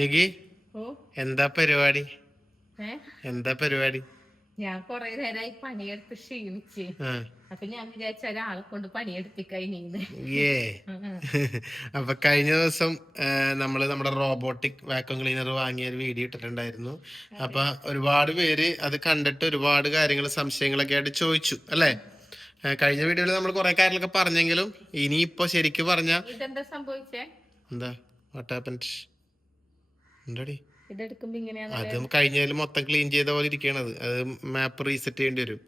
നികി എന്താ പരിപാടി? ഞാൻ കൊറേ നേരമായി പണിയെടുത്ത് ക്ഷീണിച്ച്. അപ്പൊ ഞാൻ വിചാരിച്ച ഒരാളെ കൊണ്ട് പണിയെടുപ്പിക്കായിരുന്നു. അപ്പൊ കഴിഞ്ഞ ദിവസം നമ്മുടെ റോബോട്ടിക് വാക്യൂം ക്ലീനർ വാങ്ങിയ ഒരു വീഡിയോ ഇട്ടിട്ടുണ്ടായിരുന്നു. അപ്പൊ ഒരുപാട് പേര് അത് കണ്ടിട്ട് ഒരുപാട് കാര്യങ്ങൾ സംശയങ്ങളൊക്കെ ആയിട്ട് ചോദിച്ചു അല്ലേ? കഴിഞ്ഞ വീഡിയോയിൽ നമ്മൾ കുറെ കാര്യങ്ങളൊക്കെ പറഞ്ഞെങ്കിലും ഇനിയിപ്പോ ശരിക്കും പറഞ്ഞ ഇതെന്താ സംഭവിച്ചേ? എന്താ വാട്ട് ഹാപ്പൻഡ്? എന്താടി അത് കഴിഞ്ഞാലും മൊത്തം ക്ലീൻ ചെയ്ത പോലെ ഇരിക്കണത്. അത് മാപ്പ് റീസെറ്റ് ചെയ്യേണ്ടി വരും.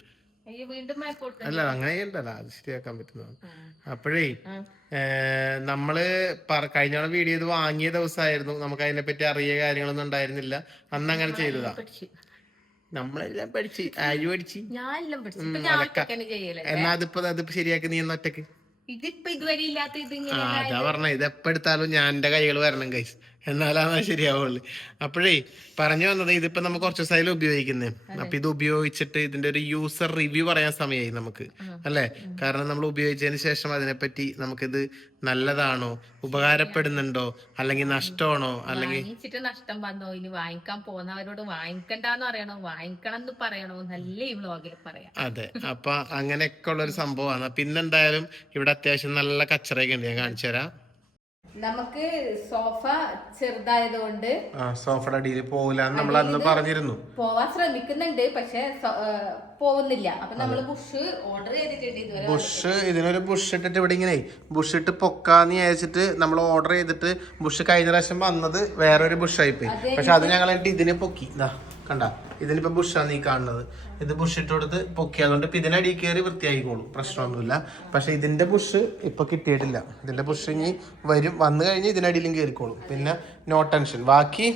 അല്ല അങ്ങനെ ചെയ്യണ്ടല്ല, അത് ശരിയാക്കാൻ പറ്റുന്നതാണ്. അപ്പോഴേ നമ്മള് കഴിഞ്ഞ വീഡിയോ ഇത് വാങ്ങിയ ദിവസമായിരുന്നു. നമുക്ക് അതിനെ പറ്റി അറിയ കാര്യങ്ങളൊന്നും ഉണ്ടായിരുന്നില്ല. അന്ന് അങ്ങനെ ചെയ്തതാ. നമ്മളെല്ലാം പഠിച്ച് ആര് പഠിച്ച് എന്നാ അതിപ്പോ ശരിയാക്കി നീ എന്ന ഒറ്റക്ക്. അതാ പറഞ്ഞ ഇത് എപ്പ എടുത്താലും ഞാൻ എന്റെ കൈകൾ വരണം ഗൈസ്, എന്നാലാണ് ശരിയാവുള്ളു. അപ്പോഴേ പറഞ്ഞു വന്നത് ഇതിപ്പോ നമുക്ക് കുറച്ച് ദിവസമായാലും ഉപയോഗിക്കുന്നേ. അപ്പൊ ഇത് ഉപയോഗിച്ചിട്ട് ഇതിന്റെ ഒരു യൂസർ റിവ്യൂ പറയാൻ സമയമായി നമുക്ക് അല്ലെ? കാരണം നമ്മൾ ഉപയോഗിച്ചതിന് ശേഷം അതിനെപ്പറ്റി നമുക്കിത് നല്ലതാണോ, ഉപകാരപ്പെടുന്നുണ്ടോ, അല്ലെങ്കിൽ നഷ്ടമാണോ, അല്ലെങ്കിൽ നഷ്ടം വന്നോ, ഇനി വാങ്ങിക്കാൻ പോകുന്നവരോട് വാങ്ങിക്കണ്ടെന്ന് പറയണോ, വാങ്ങിക്കണം എന്ന് പറയണോ, നല്ല ഈ വ്ലോഗിൽ പറയാം. അതെ, അപ്പൊ അങ്ങനെയൊക്കെ ഉള്ള ഒരു സംഭവമാണ്. പിന്നെന്തായാലും ഇവിടെ അത്യാവശ്യം നല്ല കച്ചറയൊക്കെ ഉണ്ട്, ഞാൻ കാണിച്ചു തരാം. നമുക്ക് സോഫ ചെറുതായതുകൊണ്ട് സോഫയുടെ അടിയിൽ പോകില്ല നമ്മൾ അന്ന് പറഞ്ഞിരുന്നു. പോവാൻ ശ്രമിക്കുന്നുണ്ട്, പക്ഷെ പോകുന്നില്ല. അപ്പൊ നമ്മള് ബുഷ് ഓർഡർ ചെയ്തിട്ടുണ്ട്. ബുഷ് ഇതിനൊരു ബുഷ് ഇട്ടിട്ട് ഇവിടെ ഇങ്ങനെ ബുഷ് ഇട്ട് പൊക്കാന്ന് വിചാരിച്ചിട്ട് നമ്മൾ ഓർഡർ ചെയ്തിട്ട് ബുഷ് കഴിഞ്ഞ പ്രാവശ്യം വന്നത് വേറൊരു ബുഷായി പോയി. പക്ഷെ അത് ഞങ്ങൾ ഇതിനെ പൊക്കി. ഇതാ കണ്ട, ഇതിനിപ്പോ ബുഷാണ് ഈ കാണുന്നത്. ഇത് ബുഷ് ഇട്ട് കൊടുത്ത് പൊക്കി, അതുകൊണ്ട് ഇപ്പൊ ഇതിനടി കയറി വൃത്തിയായിക്കോളും, പ്രശ്നമൊന്നുമില്ല. പക്ഷെ ഇതിന്റെ ബുഷ് ഇപ്പൊ കിട്ടിയിട്ടില്ല. ഇതിന്റെ ബുഷ് ഇനി വന്നു കഴിഞ്ഞ് ഇതിനടിയിലും കയറിക്കോളും. പിന്നെ നോ ടെൻഷൻ. ബാക്കി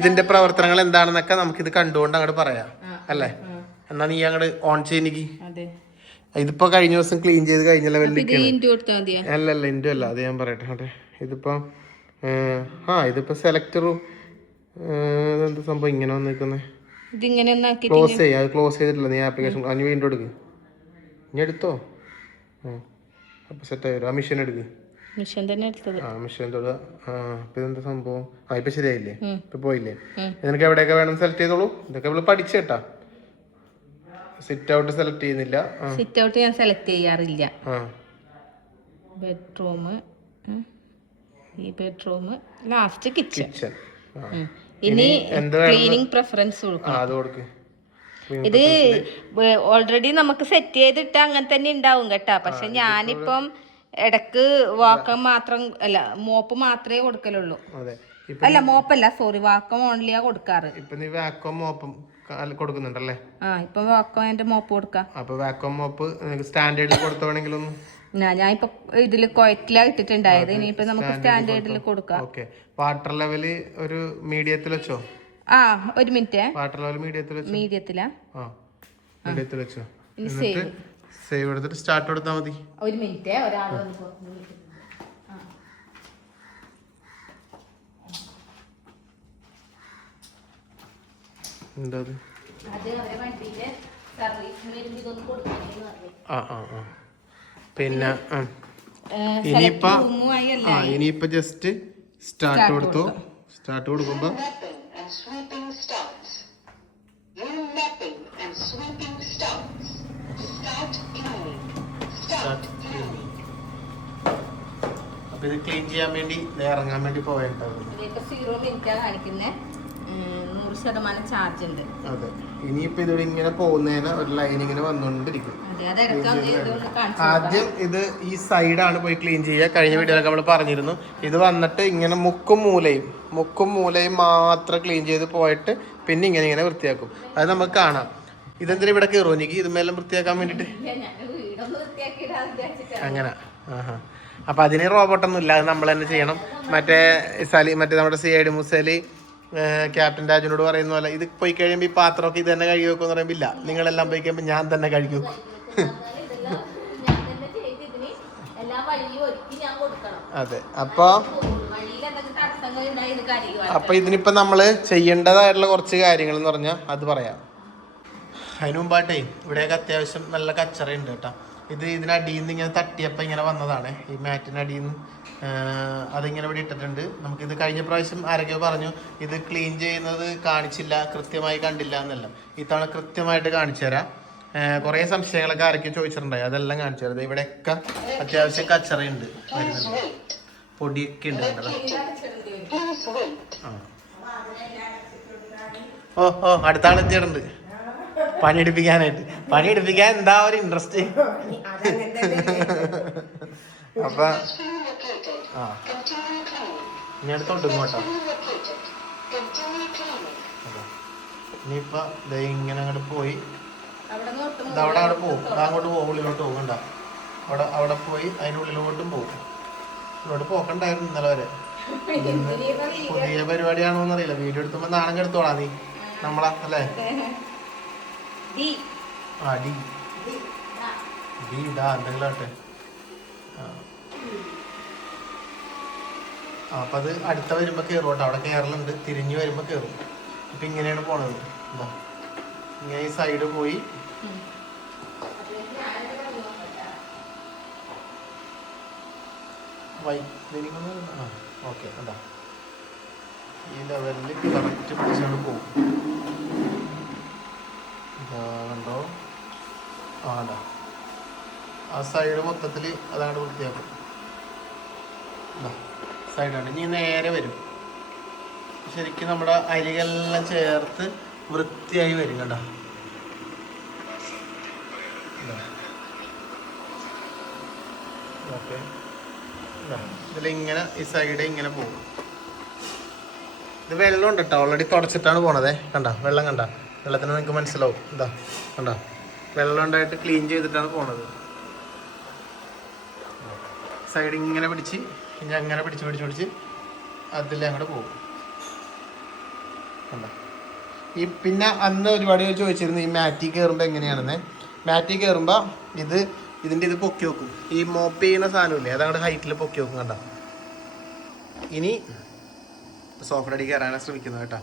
ഇതിന്റെ പ്രവർത്തനങ്ങൾ എന്താണെന്നൊക്കെ നമുക്കിത് കണ്ടുകൊണ്ട് അങ്ങോട്ട് പറയാം അല്ലേ? എന്നാ നീ അങ്ങോട്ട് ഓൺ ചെയ്യണിക്ക്. ഇതിപ്പോ കഴിഞ്ഞ ദിവസം ക്ലീൻ ചെയ്ത് കഴിഞ്ഞ ലെവലിൽ അല്ലല്ല ഇൻഡു അല്ല, അത് ഞാൻ പറയട്ടെ. അതെ, ഇതിപ്പോ ഇതിപ്പോ സെലക്ടറും എന്താ സംഭവം ഇങ്ങനെ വന്നിരിക്കുന്നേ, ക്ലോസ് ചെയ്യാം. അത് ക്ലോസ് ചെയ്തിട്ടില്ല നീ ആപ്ലിക്കേഷൻ. അതിന് വീണ്ടും എടുക്ക്, ഇനി എടുത്തോ. അപ്പൊ സെറ്റ് ആയി. ആ മിഷൻ എടുക്ക്, മിഷൻ തൊടുക. ഇപ്പൊ ഇതെന്താ സംഭവം? ഇപ്പൊ ശരിയായില്ലേ? ഇപ്പൊ പോയില്ലേ? നിനക്ക് എവിടെയൊക്കെ വേണം സെലക്ട് ചെയ്തോളൂ. ഇതൊക്കെ നമ്മള് പഠിച്ചേട്ടാ. സിറ്റ് ഔട്ട് സെലക്ട് ചെയ്യുന്നില്ല. സിറ്റ് ഔട്ട് ഞാൻ സെലക്ട് ചെയ്യാറില്ല. ബെഡ്റൂം, ഈ ബെഡ്റൂം, ലാസ്റ്റ് കിച്ചൺ. ഇനി ക്ലീനിങ് പ്രിഫറൻസ് കൊടുക്കണം. ഇത് ഓൾറെഡി നമുക്ക് സെറ്റ് ചെയ്തിട്ട് അങ്ങനെ തന്നെ ഉണ്ടാവും കേട്ടാ. പക്ഷെ ഞാനിപ്പം ഇടക്ക് വാക്കം മാത്രം അല്ല, മോപ്പ് മാത്രമേ കൊടുക്കലുള്ളൂ. അല്ല മോപ്പല്ല, സോറി, വാക്കം ഓൺലിയാ കൊടുക്കാറ്. ഇപ്പൊ നീ വാക്വം മോപ്പും കൊടുക്കുന്നുണ്ടല്ലേ? ഇപ്പൊ വാക്കം എന്റെ മോപ്പ് കൊടുക്കാം. അപ്പൊ വാക്വം മോപ്പ് സ്റ്റാൻഡേർഡിൽ കൊടുത്തോണെങ്കിലൊന്നും ഞാൻ ഇപ്പൊ ഇതില് കൊയറ്റിലാ ഇട്ടിട്ടുണ്ടായത്. ഇനിയിപ്പോ നമുക്ക് സ്റ്റാൻഡേർഡിൽ കൊടുക്കാം. വാട്ടർ ലെവല് ഒരു മീഡിയത്തിൽ വെച്ചോ. ഒരു മിനിറ്റ്. Water level മീഡിയത്തിലാ? മീഡിയത്തിൽ വെച്ചോ. സേവ് എടുത്തിട്ട് സ്റ്റാർട്ട് കൊടുത്താൽ മതി. ഒരു മിനിറ്റ്, ഒരാൾ എന്താ പിന്നെ ഇനിയിപ്പോ ജസ്റ്റ് സ്റ്റാർട്ട് കൊടുത്തു. സ്റ്റാർട്ട് കൊടുക്കുമ്പോ അപ്പൊ ഇത് ക്ലീൻ ചെയ്യാൻ വേണ്ടി ഇറങ്ങാൻ വേണ്ടി പോയിട്ടുണ്ടായിരുന്നു. 0 മിനിറ്റാ കാണിക്കുന്നേ, 100% ചാർജ് ഉണ്ട്. അതെ, ഇനിയിപ്പോ ഇതിവിടെ ഇങ്ങനെ പോകുന്നതിന് ഒരു ലൈൻ ഇങ്ങനെ വന്നുകൊണ്ടിരിക്കും. ആദ്യം ഇത് ഈ സൈഡാണ് പോയി ക്ലീൻ ചെയ്യുക. കഴിഞ്ഞ വീഡിയോയിലൊക്കെ നമ്മൾ പറഞ്ഞിരുന്നു. ഇത് വന്നിട്ട് ഇങ്ങനെ മുക്കും മൂലയും മാത്രം ക്ലീൻ ചെയ്ത് പോയിട്ട് പിന്നെ ഇങ്ങനെ വൃത്തിയാക്കും. അത് നമുക്ക് കാണാം. ഇതെന്തിനാ ഇവിടെ കയറുമോ എനിക്ക് ഇതുമെല്ലാം വൃത്തിയാക്കാൻ വേണ്ടിട്ട്? അങ്ങനെ. അപ്പൊ അതിന് റോബോട്ടൊന്നും ഇല്ല, അത് നമ്മൾ തന്നെ ചെയ്യണം. മറ്റേ നമ്മുടെ CID മുസലി ക്യാപ്റ്റൻ രാജുനോട് പറയുന്ന പോലെ ഇത് പോയി കഴിയുമ്പോൾ ഈ പാത്രമൊക്കെ ഇത് തന്നെ കഴുകി വെക്കുമെന്ന് പറയുമ്പോൾ ഇല്ല, നിങ്ങളെല്ലാം പോയി കഴിയുമ്പോൾ ഞാൻ തന്നെ കഴുകി വെക്കും. അതെ, അപ്പൊ ഇതിനിപ്പോ നമ്മള് ചെയ്യേണ്ടതായിട്ടുള്ള കുറച്ച് കാര്യങ്ങൾ എന്ന് പറഞ്ഞാൽ അത് പറയാം. അതിന് മുമ്പായിട്ടേ ഇവിടെയൊക്കെ അത്യാവശ്യം നല്ല കച്ചറയുണ്ട് കേട്ടോ. ഇത് ഇതിനടിയിൽ നിന്ന് ഇങ്ങനെ തട്ടിയപ്പോൾ ഇങ്ങനെ വന്നതാണ്. ഈ മാറ്റിനടിയിൽ നിന്ന് അതിങ്ങനെ ഇവിടെ ഇട്ടിട്ടുണ്ട്. നമുക്കിത് കഴിഞ്ഞ പ്രാവശ്യം ആരൊക്കെയോ പറഞ്ഞു ഇത് ക്ലീൻ ചെയ്യുന്നത് കാണിച്ചില്ല, കൃത്യമായി കണ്ടില്ല എന്നെല്ലാം. ഇത്തവണ കൃത്യമായിട്ട് കാണിച്ചു തരാം. കുറേ സംശയങ്ങളൊക്കെ ആരൊക്കെയോ ചോദിച്ചിട്ടുണ്ടായി, അതെല്ലാം കാണിച്ചു തരാം. ഇവിടെയൊക്കെ അത്യാവശ്യം കച്ചറയുണ്ട്, വരുന്നുണ്ട്, പൊടിയൊക്കെ ഉണ്ട്. ഓ ഓ അടുത്ത ആളെത്തിയിട്ടുണ്ട് പണിയെടുപ്പിക്കാൻ എന്താ ഒരു ഇൻട്രസ്റ്റ്. അപ്പൊ ഇനി അടുത്തോട്ട് ഇങ്ങോട്ടോ. ഇനിയിപ്പൊ ഇങ്ങനെ അങ്ങോട്ട് പോയി അവിടെ പോകും, അങ്ങോട്ട് പോകും, ഉള്ളിലോട്ട് പോകും. കണ്ട അവിടെ പോയി അതിനുള്ളിലോട്ടും പോകും. ഇങ്ങോട്ട് പോക്കണ്ടായിരുന്നു ഇന്നലെ വരെ. പുതിയ പരിപാടിയാണോന്ന് അറിയില്ല. വീഡിയോ എടുത്തുമ്പോ നാണം കെടുത്തോളാം നീ നമ്മളാ അല്ലേ. ആ ഡി ഇതാ എന്തെങ്കിലും ആട്ടെ. അപ്പൊ അത് അടുത്ത വരുമ്പോ കയറും കേട്ടോ. അവിടെ കയറലുണ്ട്, തിരിഞ്ഞു വരുമ്പോ കയറും. ഇപ്പൊ ഇങ്ങനെയാണ് പോണത്. എന്താ ഇങ്ങനെ ഈ സൈഡ് പോയി ഓക്കെ. എന്താ ഈ ലെവലിൽ കറക്റ്റ് പിടിച്ചുകൊണ്ട് പോകും. കണ്ടോ? ആടാ ആ സൈഡ് മൊത്തത്തിൽ അതങ്ങോട്ട് വൃത്തിയാക്കും. സൈഡാണ് ഇനി നേരെ വരും. ശരിക്കും നമ്മുടെ അരികളെല്ലാം ചേർത്ത് വൃത്തിയായി വരും. കണ്ടോ? ഓക്കെ. ഇതിലിങ്ങനെ ഈ സൈഡ് ഇങ്ങനെ പോകും. ഇത് വെള്ളം ഉണ്ട് കേട്ടോ, ഓൾറെഡി തുടച്ചിട്ടാണ് പോണതേ. കണ്ട വെള്ളം, കണ്ട വെള്ളത്തിന് നിങ്ങൾക്ക് മനസ്സിലാവും. എന്താ കണ്ട വെള്ളം ഉണ്ടായിട്ട് ക്ലീൻ ചെയ്തിട്ടാണ് പോണത്. സൈഡ് ഇങ്ങനെ പിടിച്ച് ഇനി അങ്ങനെ പിടിച്ച് അതിൽ അങ്ങോട്ട് പോകും. കണ്ട ഈ പിന്നെ അന്ന് ഒരുപാട് ചോദിച്ചിരുന്നു ഈ മാറ്റി കയറുമ്പോൾ എങ്ങനെയാണെന്ന്. മാറ്റി കയറുമ്പോൾ ഇത് പൊക്കി വെക്കും. ഈ മോപ്പ് ചെയ്യുന്ന സാധനമില്ലേ അതങ്ങോട്ട് ഹൈറ്റിൽ പൊക്കി വെക്കും. കണ്ട ഇനി സോഫയുടെ അടി കയറാനാണ് ശ്രമിക്കുന്നത് കേട്ടോ.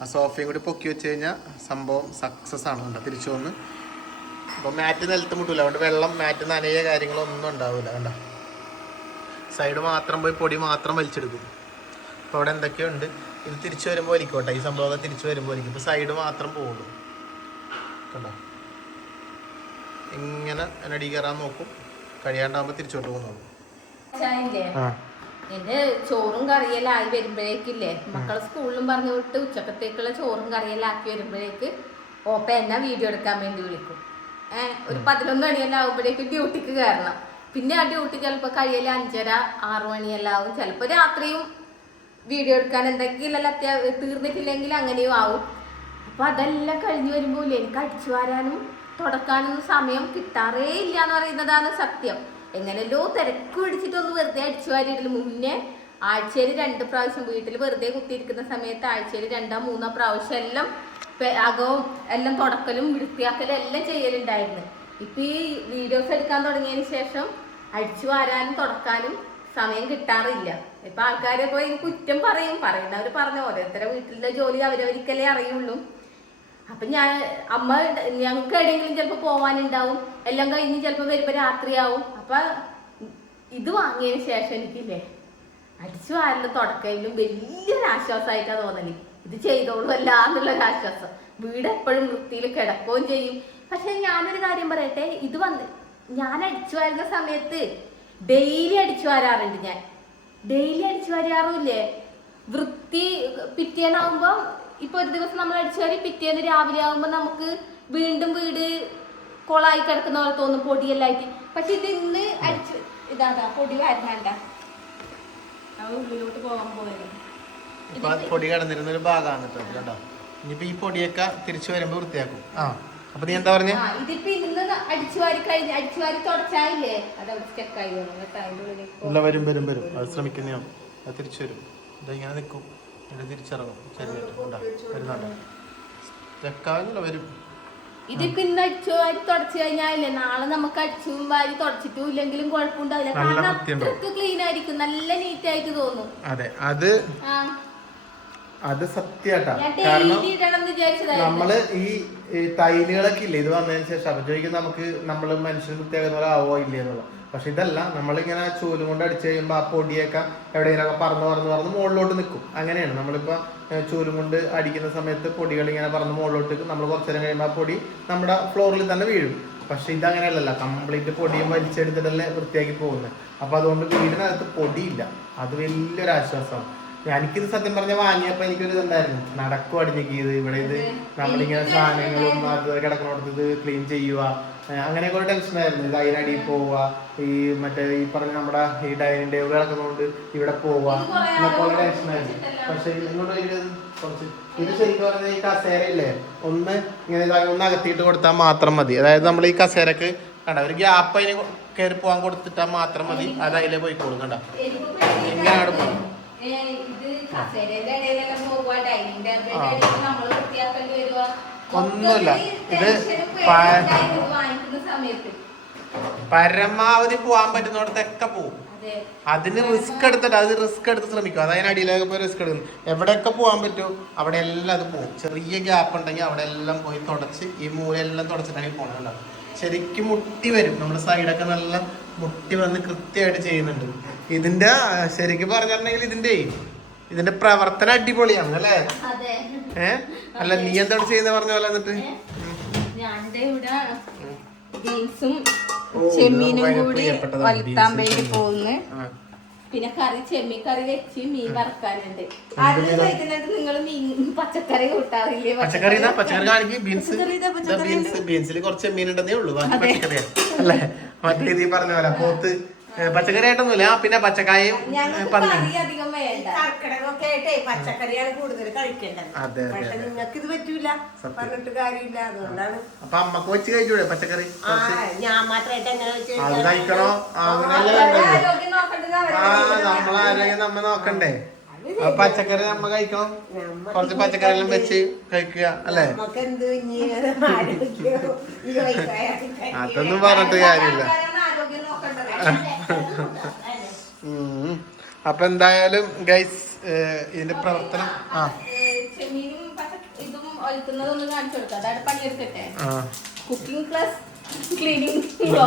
ആ സോഫയും കൂടി പൊക്കി വെച്ച് കഴിഞ്ഞാൽ സംഭവം സക്സസ് ആണ്. കണ്ട തിരിച്ചു വന്ന് അപ്പോൾ മാറ്റ് നിലത്ത് മുട്ടില്ല, അതുകൊണ്ട് വെള്ളം മാറ്റ് നനയ കാര്യങ്ങളൊന്നും ഉണ്ടാവില്ല. കണ്ട സൈഡ് മാത്രം പോയി പൊടി മാത്രം വലിച്ചെടുക്കും. അപ്പോൾ അവിടെ എന്തൊക്കെയുണ്ട്. ഇത് തിരിച്ചു വരുമ്പോൾ വലിക്കോട്ടെ, ഈ സംഭവമൊക്കെ തിരിച്ചു വരുമ്പോൾ വലിക്കും. ഇപ്പോൾ സൈഡ് മാത്രം പോകുള്ളൂ. കണ്ടോ ഇങ്ങനെ അടി കയറാൻ നോക്കും, കഴിയാണ്ടാകുമ്പോൾ തിരിച്ചോട്ട് പോകുന്നുള്ളൂ. എന്റെ ചോറും കറിയെല്ലാം ആയി വരുമ്പോഴേക്കില്ലേ, മക്കളെ സ്കൂളിലും പറഞ്ഞു വിട്ട് ഉച്ചക്കത്തേക്കുള്ള ചോറും കറിയെല്ലാം ആക്കി വരുമ്പോഴേക്ക് ഓപ്പ എന്നാ വീഡിയോ എടുക്കാൻ വേണ്ടി വിളിക്കും. ഒരു 11 മണിയെല്ലാം ആകുമ്പോഴേക്ക് ഡ്യൂട്ടിക്ക് കയറണം. പിന്നെ ആ ഡ്യൂട്ടി ചിലപ്പോൾ കഴിയല് 5:30 6 മണിയെല്ലാം ആവും. ചിലപ്പോൾ രാത്രിയും വീഡിയോ എടുക്കാൻ എന്തെങ്കിലും തീർന്നിട്ടില്ലെങ്കിൽ അങ്ങനെയും ആവും. അപ്പൊ അതെല്ലാം കഴിഞ്ഞ് വരുമ്പോൾ എനിക്ക് അടിച്ചു വാരാനും തുടക്കാനൊന്നും സമയം കിട്ടാറേ ഇല്ല എന്ന് പറയുന്നതാണ് സത്യം. എങ്ങനെയല്ലോ തിരക്ക് പിടിച്ചിട്ടൊന്ന് വെറുതെ അടിച്ചു വാരിയിട്ടില്ല. മുന്നേ ആഴ്ചയിൽ 2 പ്രാവശ്യം വീട്ടിൽ വെറുതെ കുത്തിയിരിക്കുന്ന സമയത്ത് ആഴ്ചയിൽ 2-3 പ്രാവശ്യം എല്ലാം അകവും എല്ലാം തുടക്കലും വൃത്തിയാക്കലും എല്ലാം ചെയ്യലുണ്ടായിരുന്നു. ഇപ്പൊ ഈ വീഡിയോസ് എടുക്കാൻ തുടങ്ങിയതിന് ശേഷം അടിച്ചു വാരാനും തുടക്കാനും സമയം കിട്ടാറില്ല. ഇപ്പൊ ആൾക്കാരെ പോയി കുറ്റം പറയുന്നവർ പറഞ്ഞ ഓരോരുത്തരുടെ വീട്ടിലെ ജോലി അവരവർക്കല്ലേ അറിയുള്ളൂ. അപ്പൊ ഞങ്ങൾക്ക് എവിടെയെങ്കിലും ചിലപ്പോൾ പോവാനുണ്ടാവും. എല്ലാം കഴിഞ്ഞ് ചിലപ്പോൾ വരുമ്പോൾ രാത്രിയാവും. അപ്പൊ ഇത് വാങ്ങിയതിന് ശേഷം എനിക്കില്ലേ അടിച്ചു വാരലും തുടക്കയിലും വലിയൊരു ആശ്വാസമായിട്ടാണ് തോന്നല്. ഇത് ചെയ്തോളുമല്ല എന്നുള്ളൊരു ആശ്വാസം. വീട് എപ്പോഴും വൃത്തിയിൽ കിടക്കുകയും ചെയ്യും. പക്ഷെ ഞാനൊരു കാര്യം പറയട്ടെ, ഞാൻ അടിച്ചു വാരുന്ന സമയത്ത് ഡെയിലി അടിച്ചു വാരാറുണ്ട്. ഞാൻ ഡെയിലി അടിച്ചു വാരാറുമില്ലേ, വൃത്തി പിറ്റേന്നാവുമ്പോ ഇപ്പൊ ഒരു ദിവസം നമ്മൾ അടിച്ചു വാരി പിറ്റേന്ന് രാവിലെ ആകുമ്പോ നമുക്ക് വീണ്ടും വീട് കൊളായി കിടക്കുന്ന പോലെ തോന്നും, പൊടിയെല്ലാം ആയിട്ട്. പക്ഷെ ഇത് ഇന്ന് അടിച്ചു ഇതാ പൊടി വാരുന്നല്ല, ഉള്ളിലോട്ട് പോകാൻ പോയത് പൊടി കിടന്നിരുന്നൊരു ഭാഗമാണ് കേട്ടോ. ഇനിയിപ്പോ ഈ പൊടിയൊക്കെ തിരിച്ചു വരുമ്പോ വൃത്തിയാക്കും. അപ്പൊ നീ എന്താ പറഞ്ഞ ഇതിപ്പോ ഇന്ന് അടിച്ചുവാരി തുടച്ചായില്ലേ, അതവിടെ സ്റ്റെക്കായി വരും അത് ശ്രമിക്കുന്ന അത് തിരിച്ചു വരും. ഇങ്ങനെ നിൽക്കും, തിരിച്ചിറങ്ങും. വരുന്നുണ്ടോ സ്റ്റെക്കാവില്ല, വരും. ഇതിപ്പോ ഇന്ന് അടിച്ചുവാരി തുടച്ചു കഴിഞ്ഞാലേ നാളെ നമുക്ക് അടിച്ചും വാരി തുടച്ചിട്ടും ഇല്ലെങ്കിലും കുഴപ്പമുണ്ടാവില്ല. കാരണം അത്രക്ക് ക്ലീൻ ആയിരിക്കും, നല്ല നീറ്റ് ആയിട്ട് തോന്നും. അതെ, അത് സത്യാട്ടാ. കാരണം നമ്മള് ഈ ടൈലുകളൊക്കെ ഇല്ലേ, ഇത് വന്നതിന് ശേഷം അപ്പൊ ചോദിക്കും നമുക്ക് നമ്മള് മനുഷ്യന് പ്രത്യേകത പോലെ ആവോ ഇല്ലേ എന്നുള്ളത്. പക്ഷെ ഇതല്ല, നമ്മളിങ്ങനെ ചൂലും കൊണ്ട് അടിച്ചു കഴിയുമ്പോൾ ആ പൊടിയൊക്കെ എവിടെയെങ്കിലൊക്കെ പറന്ന് മുകളിലോട്ട് നിൽക്കും. അങ്ങനെയാണ് നമ്മളിപ്പോൾ ചൂലും കൊണ്ട് അടിക്കുന്ന സമയത്ത് പൊടികൾ ഇങ്ങനെ പറന്ന് മുകളിലോട്ട് നമ്മൾ കുറച്ച് നേരം കഴിയുമ്പോൾ ആ പൊടി നമ്മുടെ ഫ്ലോറിൽ തന്നെ വീഴും. പക്ഷെ ഇതങ്ങനെയല്ലല്ല, കംപ്ലീറ്റ് പൊടിയും വലിച്ചെടുത്തിട്ടല്ലേ വൃത്തിയാക്കി പോകുന്നത്. അപ്പൊ അതുകൊണ്ട് വീടിനകത്ത് പൊടിയില്ല. അത് വലിയൊരു ആശ്വാസമാണ്. എനിക്കിത് സത്യം പറഞ്ഞ വാങ്ങിയപ്പോ എനിക്കൊരു ഇതുണ്ടായിരുന്നു, നടക്കും അടിഞ്ഞേക്ക് ഇത് ഇവിടെ ഇത് നമ്മളിങ്ങനെ സാധനങ്ങളും അത് കിടക്കണോടത്ത് ഇത് ക്ലീൻ ചെയ്യുക, അങ്ങനെയൊക്കെ ഒരു ടെൻഷനായിരുന്നു. ഇത് അതിനടിയിൽ പോവുക, ഈ മറ്റേ ഈ പറഞ്ഞ നമ്മുടെ ഈ ഡൈനിങ് ടേബിൾ കിടക്കുന്നതുകൊണ്ട് ഇവിടെ പോവുക എന്നൊക്കെ ഉള്ള ടെൻഷനായിരുന്നു. പക്ഷെ ഇങ്ങോട്ട് കുറച്ച് ഇത് ശരിക്കും പറഞ്ഞാൽ ഈ കസേരയില്ലേ ഒന്ന് ഇങ്ങനെ ഒന്ന് അകത്തിയിട്ട് കൊടുത്താൽ മാത്രം മതി. അതായത് നമ്മൾ ഈ കസേരക്ക് കണ്ട ഒരു ഗ്യാപ്പ് അതിന് കയറി പോകാൻ കൊടുത്തിട്ടാൽ മാത്രം മതി, അത് അതിലേ പോയിക്കോളും. കണ്ട ഇങ്ങനെ അവിടെ പോകും. ഒന്നുമില്ല, ഇത് പരമാവധി പോവാൻ പറ്റുന്നിടത്തൊക്കെ പോകും. അതിന് റിസ്ക് എടുത്ത് ശ്രമിക്കും. അതായത് അടിയിലേക്ക് പോയി റിസ്ക് എടുക്കുന്നു. എവിടെയൊക്കെ പോകാൻ പറ്റുമോ അവിടെ എല്ലാം അത് പോകും. ചെറിയ ഗ്യാപ്പ് ഉണ്ടെങ്കിൽ അവിടെ എല്ലാം പോയി തുടച്ച് ഈ മൂലെല്ലാം തുടച്ചിട്ടാണെങ്കിൽ പോകണം. ശരിക്കും മുട്ടി വരും, നമ്മുടെ സൈഡൊക്കെ നല്ല മുട്ടി വന്ന് കൃത്യമായിട്ട് ചെയ്യുന്നുണ്ട്. ഇതിന്റെ ശരിക്കും പറഞ്ഞിട്ടുണ്ടെങ്കിൽ ഇതിന്റെ പ്രവർത്തനം അടിപൊളിയാണ് അല്ലേ? അല്ല നീ എന്താണ് ചെയ്യുന്ന പറഞ്ഞ പോലെ? എന്നിട്ട് ചെമ്മീനും കൂടി വലുത്താൻ വേണ്ടി പോകുന്നു. പിന്നെ ചെമ്മീൻ കറി വെച്ച് മീൻ വറക്കാനുണ്ട്. ആദ്യം കഴിക്കുന്നുണ്ട് നിങ്ങൾ പച്ചക്കറി കൂട്ടാറില്ലേ? പച്ചക്കറി കാണിക്കും. ബീൻസിൽ കുറച്ച് ചെമ്മീൻ ഉണ്ടെന്നേ ഉള്ളൂ, പച്ചക്കറി അല്ലേ? മറ്റേ രീതി പറഞ്ഞ പോലെ പോത്ത് പച്ചക്കറി ആയിട്ടൊന്നുമില്ല. പിന്നെ പച്ചക്കായും പച്ചക്കറിയാണ് കൂടുതൽ കഴിക്കേണ്ടത്. പക്ഷെ നിങ്ങൾക്ക് ഇത് പറ്റൂല, പറഞ്ഞിട്ട് കാര്യമില്ല. അതുകൊണ്ടാണ്. അപ്പൊ അമ്മക്ക് വെച്ച് കഴിച്ചൂടെ പച്ചക്കറി? ഞാൻ മാത്രമായിട്ട് എങ്ങനെ അത് കഴിക്കണോ? നമ്മളാരോഗ്യം നമ്മ നോക്കണ്ടേ? പച്ചക്കറി നമ്മ കഴിക്കണം. കുറച്ച് പച്ചക്കറി എല്ലാം വെച്ച് കഴിക്കുക അല്ലേ? അതൊന്നും പറഞ്ഞിട്ട് കാര്യമില്ല. അപ്പൊ എന്തായാലും ഗൈസ് ഇതിന്റെ പ്രവർത്തനം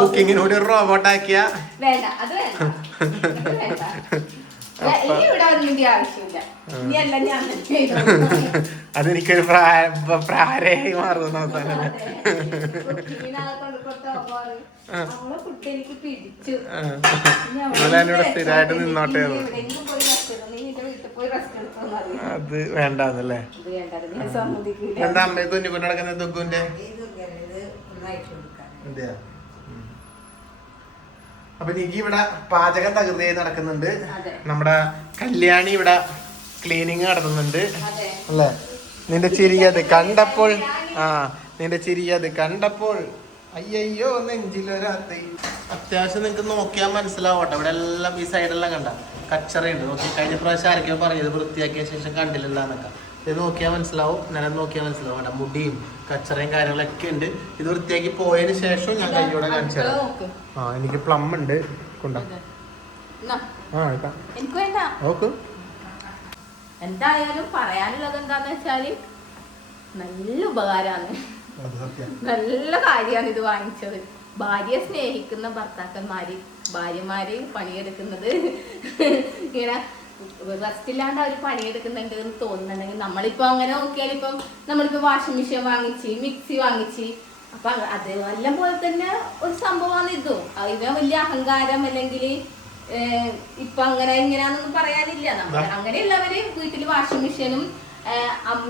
കുക്കിങ്ങിനോട് ഒരു റോബോട്ട് ആക്കിയ അതെനിക്കൊരു പ്രാരയായി മാറുന്ന അവസാനം. സ്ഥിരമായിട്ട് നിന്നോട്ടെ. അത് വേണ്ടല്ലേ? എന്താ അമ്മയെ തുന്നിക്കൊണ്ട് നടക്കുന്ന ദുഃഖുന്റെ? അപ്പൊ എനിക്ക് ഇവിടെ പാചകം തകൃതിയായി നടക്കുന്നുണ്ട്. നമ്മുടെ കല്യാണി ഇവിടെ ക്ലീനിങ് നടത്തുന്നുണ്ട് അല്ലേ? നിന്റെ ചിരിയത് കണ്ടപ്പോൾ നിന്റെ ചിരിയത് കണ്ടപ്പോൾ അയ്യോ നെഞ്ചിലൊരാത്തി. അത്യാവശ്യം നിങ്ങൾക്ക് നോക്കിയാൽ മനസ്സിലാവട്ടെ. ഇവിടെ എല്ലാം ഈ സൈഡെല്ലാം കണ്ട കച്ചറയുണ്ട്. നോക്കി കഴിഞ്ഞ പ്രാവശ്യം ആരൊക്കെയോ പറഞ്ഞത് വൃത്തിയാക്കിയ ശേഷം കണ്ടില്ല എന്നൊക്കെ. ഇത് നോക്കിയാൽ മനസ്സിലാവും, നിലം നോക്കിയാൽ മനസ്സിലാവും. കേട്ടോ മുടിയും കച്ചറയും കാര്യങ്ങളൊക്കെ ഉണ്ട്. ഇത് വൃത്തിയാക്കി പോയതിന് ശേഷം ഞാൻ കയ്യോടെ കാണിച്ചു തരാം. എനിക്ക് പ്ലം ഉണ്ട് കൊണ്ടാ. എന്തായാലും പറയാനുള്ളത് എന്താന്ന് വെച്ചാല് നല്ല ഉപകാരാണ്, നല്ല കാര്യമാണ് ഇത് വാങ്ങിച്ചത്. ഭാര്യയെ സ്നേഹിക്കുന്ന ഭാര്യമാര് പണിയെടുക്കുന്നത് ഇങ്ങനെ റെസ്റ്റ് ഇല്ലാണ്ട് അവർ പണിയെടുക്കുന്നുണ്ട് എന്ന് തോന്നുന്നുണ്ടെങ്കിൽ നമ്മളിപ്പോ അങ്ങനെ നോക്കിയാൽ ഇപ്പം നമ്മളിപ്പോ വാഷിംഗ് മെഷീൻ വാങ്ങിച്ച് മിക്സി വാങ്ങിച്ച് അപ്പൊ അതെല്ലാം പോലെ തന്നെ ഒരു സംഭവമാണ് ഇതും. ഇതിന് വലിയ അഹങ്കാരം അല്ലെങ്കിൽ ഇപ്പൊ അങ്ങനെ ഇങ്ങനെയാണെന്നൊന്നും പറയാനില്ല. നമ്മൾ അങ്ങനെയുള്ളവര് വീട്ടിൽ വാഷിംഗ് മെഷീനും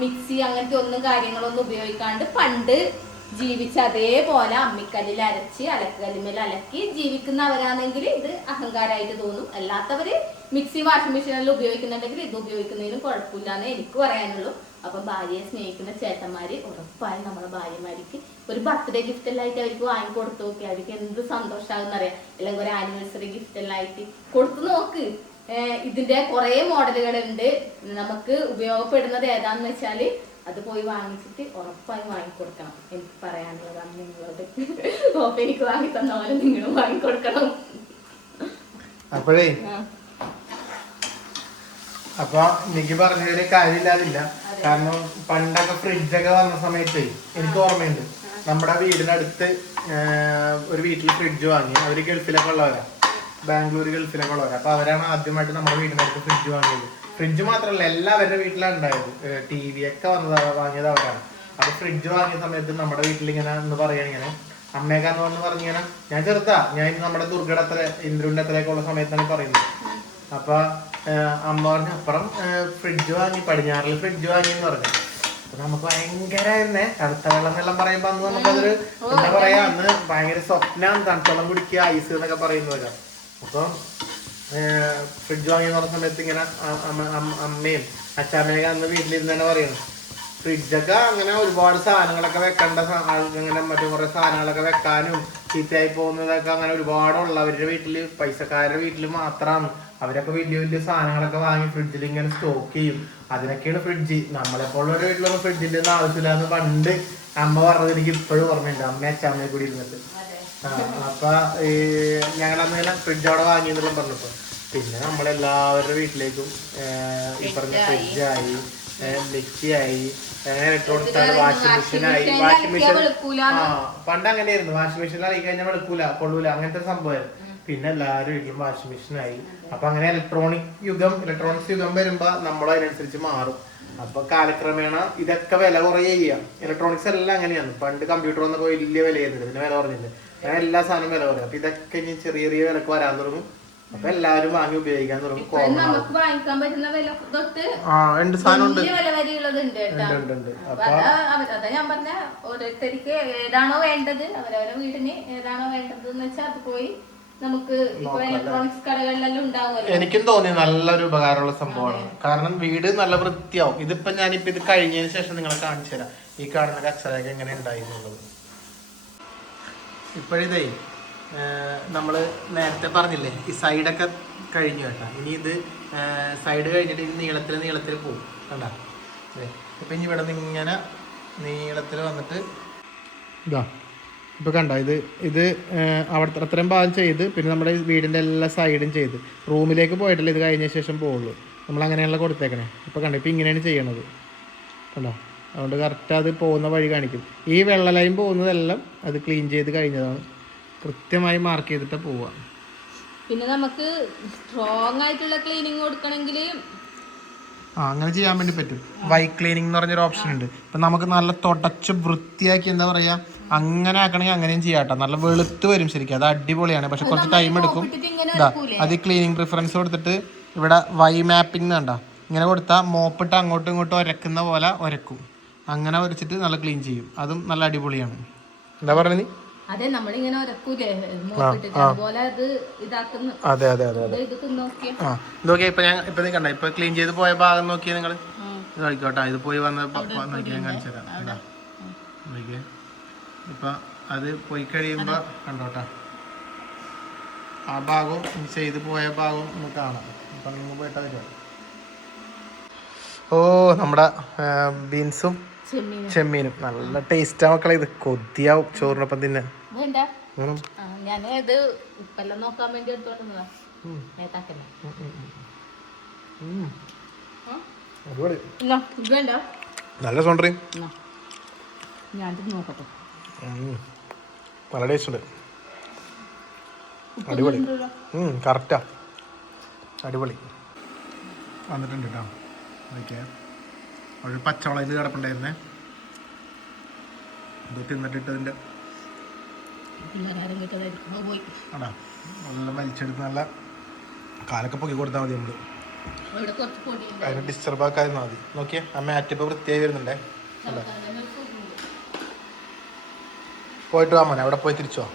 മിക്സി അങ്ങനത്തെ ഒന്നും കാര്യങ്ങളൊന്നും ഉപയോഗിക്കാണ്ട് പണ്ട് ജീവിച്ച് അതേപോലെ അമ്മിക്കല്ലിൽ അരച്ച് അലക്കുകല്ലിന്മേൽ അലക്കി ജീവിക്കുന്നവരാണെങ്കിൽ ഇത് അഹങ്കാരമായിട്ട് തോന്നും. അല്ലാത്തവര് മിക്സി വാഷിംഗ് മെഷീനെല്ലാം ഉപയോഗിക്കുന്നുണ്ടെങ്കിൽ ഇത് ഉപയോഗിക്കുന്നതിനും കുഴപ്പമില്ലാന്ന് എനിക്ക് പറയാനുള്ളൂ. അപ്പം ഭാര്യയെ സ്നേഹിക്കുന്ന ചേട്ടന്മാര് ഉറപ്പായും നമ്മുടെ ഭാര്യമാർക്ക് ഒരു ബർത്ത്ഡേ ഗിഫ്റ്റ് എല്ലാം ആയിട്ട് അവർക്ക് വാങ്ങിക്കൊടുത്തു നോക്കി. അവർക്ക് എന്ത് സന്തോഷമാകുന്ന അറിയാം. അല്ലെങ്കിൽ ഒരു ആനിവേഴ്സറി ഗിഫ്റ്റ് എല്ലാം ആയിട്ട് കൊടുത്തു നോക്ക്. ഇതിന്റെ കുറെ മോഡലുകളുണ്ട്. നമുക്ക് ഉപയോഗപ്പെടുന്നത് ഏതാന്ന് വെച്ചാല് അത് പോയി വാങ്ങിച്ചിട്ട് ഉറപ്പായും വാങ്ങിക്കൊടുക്കണം. എനിക്ക് പറയാനുള്ളതാണ് നിങ്ങളോട്. ഓപ്പ് എനിക്ക് വാങ്ങി തന്ന പോലെ നിങ്ങളും വാങ്ങിക്കൊടുക്കണം. അപ്പോഴേ അപ്പൊ എനിക്ക് പറഞ്ഞതിൽ കാര്യമില്ലാതില്ല. കാരണം പണ്ടൊക്കെ ഫ്രിഡ്ജൊക്കെ വന്ന സമയത്ത് എനിക്ക് ഓർമ്മയുണ്ട്, നമ്മുടെ വീടിനടുത്ത് ഒരു വീട്ടിൽ ഫ്രിഡ്ജ് വാങ്ങി. അവർ ഗൾഫിലൊക്കെ ഉള്ളവരാ, ബാംഗ്ലൂർ ഗൾഫിലൊക്കെ ഉള്ളവരാ. അപ്പൊ അവരാണ് ആദ്യമായിട്ട് നമ്മുടെ വീടിനടുത്ത് ഫ്രിഡ്ജ് വാങ്ങിയത്. ഫ്രിഡ്ജ് മാത്രമല്ല എല്ലാവരുടെ വീട്ടിലാണ് ഉണ്ടായത്. TV ഒക്കെ വാങ്ങിയത് അവരാണ്. അപ്പൊ ഫ്രിഡ്ജ് വാങ്ങിയ സമയത്ത് നമ്മുടെ വീട്ടിൽ ഇങ്ങനെ എന്ന് പറയാൻ ഇങ്ങനെ അമ്മേക്കാന്ന് പറഞ്ഞിങ്ങനെ, ഞാൻ ചെറുതാ, ഞാൻ നമ്മുടെ ദുർഗയുടെ അത്ര ഇന്ദ്രന്റെ അത്രയൊക്കെ ഉള്ള സമയത്താണ് പറയുന്നത്. അപ്പൊ അമ്മ പറഞ്ഞ അപ്പുറം ഫ്രിഡ്ജ് വാങ്ങി, പടിഞ്ഞാറിൽ ഫ്രിഡ്ജ് വാങ്ങി എന്ന് പറഞ്ഞു. അപ്പൊ നമുക്ക് ഭയങ്കര തന്നെ തണുത്ത വെള്ളം എന്നെല്ലാം പറയുമ്പോ അന്ന് നമുക്കതൊരു എന്താ പറയാ, അന്ന് ഭയങ്കര സ്വപ്നം, തണുത്ത വെള്ളം കുടിക്കുക, ഐസ് എന്നൊക്കെ പറയുന്നതൊക്കെ. അപ്പൊ ഫ്രിഡ്ജ് വാങ്ങിയെന്ന് പറഞ്ഞ സമയത്ത് ഇങ്ങനെ അമ്മയും അച്ഛാമ്മയൊക്കെ അന്ന് വീട്ടിലിരുന്ന് തന്നെ പറയുന്നു, ഫ്രിഡ്ജൊക്കെ അങ്ങനെ ഒരുപാട് സാധനങ്ങളൊക്കെ വെക്കേണ്ട, അങ്ങനെ മറ്റു കുറെ സാധനങ്ങളൊക്കെ വെക്കാനും ചീത്തയായി പോകുന്നതൊക്കെ അങ്ങനെ ഒരുപാടുള്ള അവരുടെ വീട്ടില്, പൈസക്കാരുടെ വീട്ടിൽ മാത്രമാണ്. അവരൊക്കെ വലിയ വലിയ സാധനങ്ങളൊക്കെ വാങ്ങി ഫ്രിഡ്ജിൽ ഇങ്ങനെ സ്റ്റോക്ക് ചെയ്യും. അതിനൊക്കെയാണ് ഫ്രിഡ്ജ്. നമ്മളെപ്പോഴുള്ള വീട്ടിലൊന്നും ഫ്രിഡ്ജിന്റെ ഒന്നും ആവശ്യമില്ല എന്ന് പണ്ട് അമ്മ പറഞ്ഞത് എനിക്ക് ഇപ്പോഴും ഓർമ്മയുണ്ട്, അമ്മ അച്ഛമ്മയെ കൂടി ഇരുന്നിട്ട്. അപ്പൊ ഞങ്ങളന്ന് ഫ്രിഡ്ജ് അവിടെ വാങ്ങിയെന്നുള്ള പറഞ്ഞപ്പോ പിന്നെ നമ്മളെല്ലാവരുടെ വീട്ടിലേക്കും ഈ പറഞ്ഞ ഫ്രിഡ്ജായി, മിക്സിയായി, ഇലക്ട്രോണിക്സ് ആണ്, വാഷിംഗ് മെഷീനായി. വാഷിംഗ് മെഷീൻ പണ്ട് അങ്ങനെയായിരുന്നു, വാഷിംഗ് മെഷീനിലായി കഴിഞ്ഞാൽ വെളുക്കൂല, കൊള്ളൂല, അങ്ങനത്തെ സംഭവമായിരുന്നു. പിന്നെ എല്ലാവരും വീട്ടിലും വാഷിംഗ് മെഷീനായി. അപ്പൊ അങ്ങനെ ഇലക്ട്രോണിക്സ് യുഗം വരുമ്പോ നമ്മൾ അതിനനുസരിച്ച് മാറും. അപ്പൊ കാലക്രമേണ ഇതൊക്കെ വില കുറയുക ചെയ്യാം. ഇലക്ട്രോണിക്സ് എല്ലാം അങ്ങനെയാണ്. പണ്ട് കമ്പ്യൂട്ടർ വന്നപ്പോ വലിയ വില ചെയ്തിട്ട് പിന്നെ വില കുറഞ്ഞില്ല, അങ്ങനെ എല്ലാ സാധനവും വില കുറയും. അപ്പൊ ഇതൊക്കെ ഇനി ചെറിയ ചെറിയ വിലക്ക് വരാൻ തുടങ്ങും. അപ്പൊ എല്ലാരും വാങ്ങി ഉപയോഗിക്കാൻ തുടങ്ങും. ഉണ്ട് സാധനം ഉണ്ട്. അതാ ഞാൻ പറഞ്ഞ ഓരോരുത്തർക്ക് ഏതാണോ വേണ്ടത്, അവരവരുടെ വീടിന് ഏതാണോ വേണ്ടത് എന്ന് വെച്ചാൽ അത് പോയി നമുക്ക് ഇപ്പൊ ഇലക്ട്രോണിക്സ് കടകളിലെല്ലാം ഉണ്ടാവുമല്ലോ. എനിക്കും തോന്നി നല്ലൊരു ഉപകാരമുള്ള സംഭവമാണ്. കാരണം വീട് നല്ല വൃത്തിയാവും. ഇതിപ്പോ ഞാനിപ്പോ ഇത് കഴിഞ്ഞതിന് ശേഷം നിങ്ങളെ കാണിച്ചു തരാം ഈ കാണുന്ന കച്ചറയൊക്കെ എങ്ങനെ ഉണ്ടായി എന്നുള്ളത്. ഇപ്പോഴിതേ നമ്മള് നേരത്തെ പറഞ്ഞില്ലേ ഈ സൈഡൊക്കെ കഴിഞ്ഞു കേട്ടാ. ഇനി ഇത് സൈഡ് കഴിഞ്ഞിട്ട് ഇത് നീളത്തിൽ പോകും കണ്ടാ. ഇപ്പൊ ഇനി ഇവിടെ നിന്ന് ഇങ്ങനെ നീളത്തിൽ വന്നിട്ട് ഇതാ ഇപ്പൊ കണ്ട ഇത് അവിടുത്തെ അത്രയും ഭാഗം ചെയ്ത് പിന്നെ നമ്മുടെ വീടിന്റെ എല്ലാ സൈഡും ചെയ്ത് റൂമിലേക്ക് പോയിട്ടില്ല, ഇത് കഴിഞ്ഞ ശേഷം പോവുള്ളൂ. നമ്മൾ അങ്ങനെയുള്ള കൊടുത്തേക്കണേ. ഇപ്പൊ കണ്ടോ, ഇപ്പൊ ഇങ്ങനെയാണ് ചെയ്യണത് കണ്ടോ. അതുകൊണ്ട് കറക്റ്റ് അത് പോകുന്ന വഴി കാണിക്കും. ഈ വെള്ള ലൈൻ പോകുന്നതെല്ലാം അത് ക്ലീൻ ചെയ്ത് കഴിഞ്ഞതാണ്, കൃത്യമായി മാർക്ക് ചെയ്തിട്ട് പോവുക. പിന്നെ നമുക്ക് സ്ട്രോങ് ആയിട്ടുള്ള ക്ലീനിങ് കൊടുക്കണമെങ്കിൽ അങ്ങനെ ചെയ്യാൻ വേണ്ടി പറ്റും. വൈറ്റ് ക്ലീനിങ് എന്ന് പറഞ്ഞൊരു ഓപ്ഷൻ ഉണ്ട്. ഇപ്പം നമുക്ക് നല്ല തുടച്ച് വൃത്തിയാക്കി എന്താ പറയുക അങ്ങനെ ആക്കണമെങ്കിൽ അങ്ങനെയും ചെയ്യാട്ടോ. നല്ല വെളുത്ത് വരും ശരിക്കും, അത് അടിപൊളിയാണ്. പക്ഷെ കുറച്ച് ടൈം എടുക്കും. ഇതാ അത് ക്ലീനിങ് പ്രിഫറൻസ് കൊടുത്തിട്ട് ഇവിടെ വൈ മാപ്പിംഗ് കണ്ട ഇങ്ങനെ കൊടുത്താൽ മോപ്പിട്ട് അങ്ങോട്ടും ഇങ്ങോട്ടും ഉരക്കുന്ന പോലെ ഉരക്കും. അങ്ങനെ ഉരച്ചിട്ട് നല്ല ക്ലീൻ ചെയ്യും. അതും നല്ല അടിപൊളിയാണ്. എന്താ പറയുന്നത്? അതെ, നമ്മളിങ്ങനെ ഉരക്കൂലേ അതുപോലെ അത് ഇതാക്കുന്നു. അതെ അതെ അതെ അതെ. നോക്കിയാ ഇപ്പൊ നീ കണ്ട ഇപ്പൊ ക്ലീൻ ചെയ്ത് പോയ ഭാഗം നോക്കിയാ നിങ്ങൾ ഇത് കളിക്കോട്ടെ. ഇത് പോയി വന്ന് നോക്കിയാൽ കാണിച്ചു തരാം. നോക്കിയേ ഇപ്പൊ അത് പോയി കഴിയുമ്പോ കണ്ടോട്ടാ ആ ഭാഗവും ചെയ്ത് പോയ ഭാഗവും നമുക്ക് കാണാം. അപ്പൊ നിങ്ങൾ പോയിട്ടാ വരിക. ഓ നമ്മുടെ ബീൻസും ചെമ്മീനും നല്ല ടേസ്റ്റാ മക്കളെ. ഇത് കൊതിയാവും ചോറിനൊപ്പം തിന്നെ. നല്ല സോണ്ടറി, നല്ല ടേസ്റ്റ് ഉണ്ട്. അടിപൊളി, കറക്റ്റാ, അടിപൊളി വന്നിട്ടുണ്ട് കേട്ടോ. ഓക്കെ, ഒരു പച്ചവളയിൽ കിടപ്പുണ്ടായിരുന്നേ, ഇത് തിന്നിട്ടിട്ടതിൻ്റെ ആടാ നല്ല വലിച്ചെടുത്ത് നല്ല കാലൊക്കെ പൊക്കി കൊടുത്താൽ മതി. നമ്മൾ അതിന് ഡിസ്റ്റർബ് ആക്കാതിരുന്നാൽ മതി. നോക്കിയേ ആ മാറ്റിപ്പോൾ വൃത്തിയായി വരുന്നുണ്ടേ. അല്ലേ പോയിട്ട് വാ മോനെ, അവിടെ പോയി തിരിച്ചോ.